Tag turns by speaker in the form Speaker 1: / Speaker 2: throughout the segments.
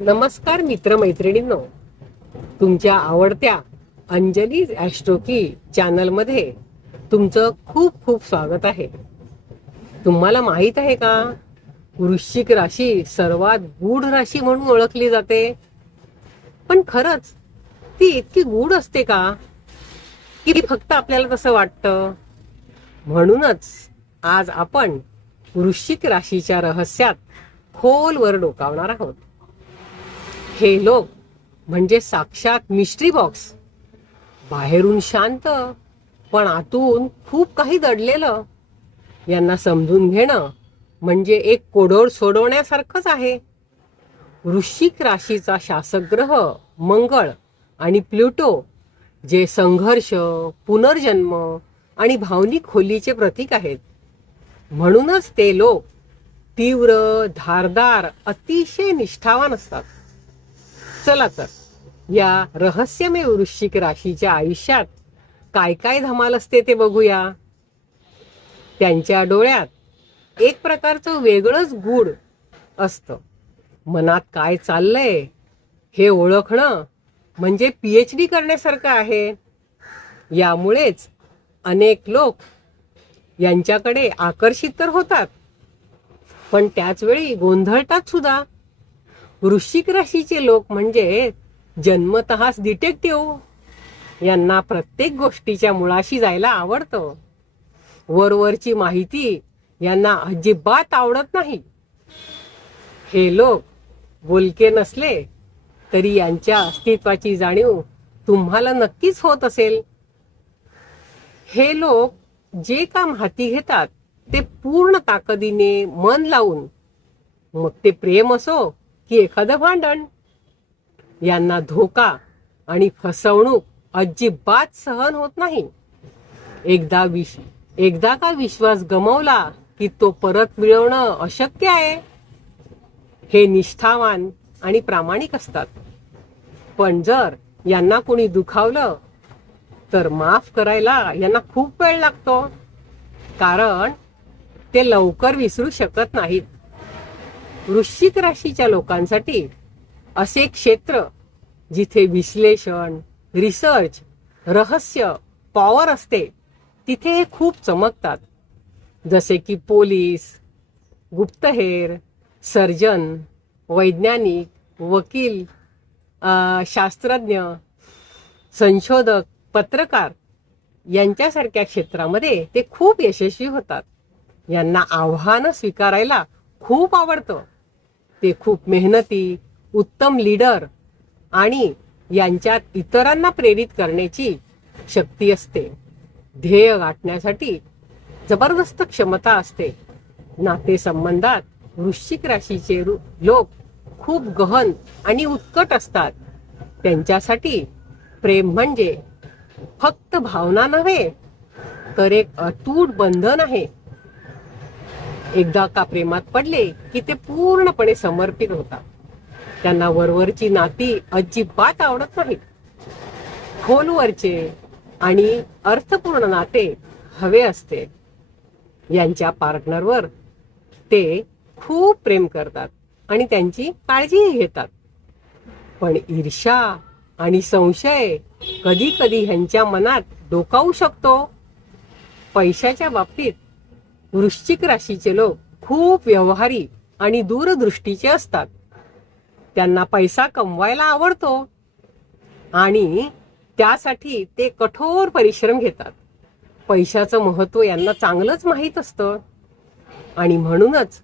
Speaker 1: नमस्कार मित्रमैत्रिणींनो. तुमच्या आवडत्या अंजली ॲस्ट्रोकी चॅनलमध्ये तुमचं खूप खूप स्वागत आहे. तुम्हाला माहीत आहे का? वृश्चिक राशी सर्वात गूढ राशी म्हणून ओळखली जाते. पण खरंच ती इतकी गूढ असते का? की फक्त आपल्याला तसं वाटतं? म्हणूनच आज आपण वृश्चिक राशीच्या रहस्यात खोलवर डोकावणार आहोत. हे लोक म्हणजे साक्षात मिस्ट्री बॉक्स बाहेरून शांत पण आतून खूप काही दडलेलं. यांना समजून घेणं म्हणजे एक कोडोड सोडवण्यासारखंच आहे. वृश्चिक राशीचा शासक ग्रह मंगळ आणि प्लुटो जे संघर्ष पुनर्जन्म आणि भावनिक खोलीचे प्रतीक आहेत. म्हणूनच ते लोक तीव्र धारदार अतिशय निष्ठावान असतात. चला तर. या रहस्यमय वृश्चिक राशीच्या आयुष्यात काय काय धमाल असते ते बघूया. त्यांच्या डोळ्यात एक प्रकारचं वेगळंच गूढ असतं. मनात काय चाललंय हे ओळखणं म्हणजे पीएच डी करण्यासारखं आहे. यामुळेच अनेक लोक यांच्याकडे आकर्षित तर होतात. पण त्याच वेळी गोंधळतात सुद्धा. वृश्चिक राशीचे लोक म्हणजे जन्मतःच डिटेक्टिव्ह यांना प्रत्येक गोष्टीच्या मुळाशी जायला आवडतं. वरवरची माहिती यांना अजिबात आवडत नाही. हे लोक बोलके नसले तरी यांच्या अस्तित्वाची जाणीव तुम्हाला नक्कीच होत असेल. हे लोक जे काम हाती घेतात ते पूर्ण ताकदीने मन लावून मग ते प्रेम असो की एखादं भांडण. यांना धोका आणि फसवणूक अजिबात सहन होत नाही. एकदा विश एकदा का विश्वास गमावला की तो परत मिळवणं अशक्य आहे? हे निष्ठावान आणि प्रामाणिक असतात. पण जर यांना कोणी दुखावलं तर माफ करायला यांना खूप वेळ लागतो. कारण ते लवकर विसरू शकत नाहीत. वृश्चिक राशीच्या लोकांसाठी असे क्षेत्र जिथे विश्लेषण रिसर्च रहस्य पॉवर असते तिथे हे खूप चमकतात. जसे की पोलीस गुप्तहेर सर्जन वैज्ञानिक वकील शास्त्रज्ञ संशोधक पत्रकार यांच्यासारख्या क्षेत्रामध्ये ते खूप यशस्वी होतात. यांना आव्हानं स्वीकारायला खूप आवडतं. ते खूप मेहनती उत्तम लीडर आणि यांच्यात इतरांना प्रेरित करण्याची शक्ती असते. ध्येय गाठण्यासाठी जबरदस्त क्षमता असते. नातेसंबंधात वृश्चिक राशीचे रु- लोक खूप गहन आणि उत्कट असतात. त्यांच्यासाठी प्रेम म्हणजे फक्त भावना नव्हे तर एक अतूट बंधन आहे. एकदा का प्रेमात पडले की ते पूर्णपणे समर्पित होतात. त्यांना वरवरची नाती अजिबात आवडत नाहीत. खोलवरचे आणि अर्थपूर्ण नाते हवे असते. यांच्या पार्टनरवर ते खूप प्रेम करतात आणि त्यांची काळजीही घेतात. पण ईर्षा आणि संशय कधी कधी ह्यांच्या मनात डोकावू शकतो. पैशाच्या बाबतीत वृश्चिक राशीचे लोक खूप व्यवहारी आणि दूरदृष्टीचे असतात. त्यांना पैसा कमवायला आवडतो आणि त्यासाठी ते कठोर परिश्रम घेतात. पैशाचं महत्त्व यांना चांगलंच माहीत असतं. आणि म्हणूनच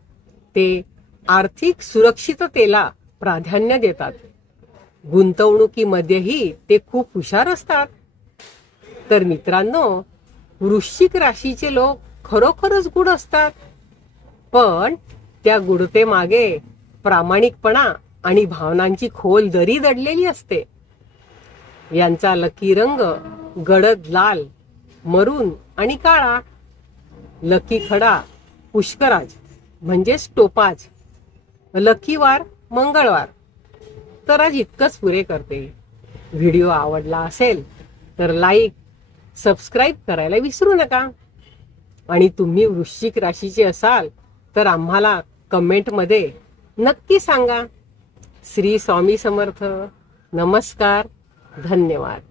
Speaker 1: ते आर्थिक सुरक्षिततेला प्राधान्य देतात. गुंतवणुकीमध्येही ते खूप हुशार असतात. तर मित्रांनो वृश्चिक राशीचे लोक खरोखरच गुढ असतात. पण त्या गुढते मागे प्रामाणिकपणा आणि भावनांची खोल दरी दडलेली असते. यांचा लकी रंग गडद लाल मरून आणि काळा. लकी खडा पुष्कराज म्हणजेच टोपाज. लकीवार मंगळवार. तर आज इतकंच पुरे करते. व्हिडिओ आवडला असेल तर लाईक सबस्क्राईब करायला विसरू नका. आणि तुम्ही वृश्चिक राशीचे असाल तर आम्हाला कमेंटमध्ये नक्की सांगा. श्री स्वामी समर्थ. नमस्कार. धन्यवाद.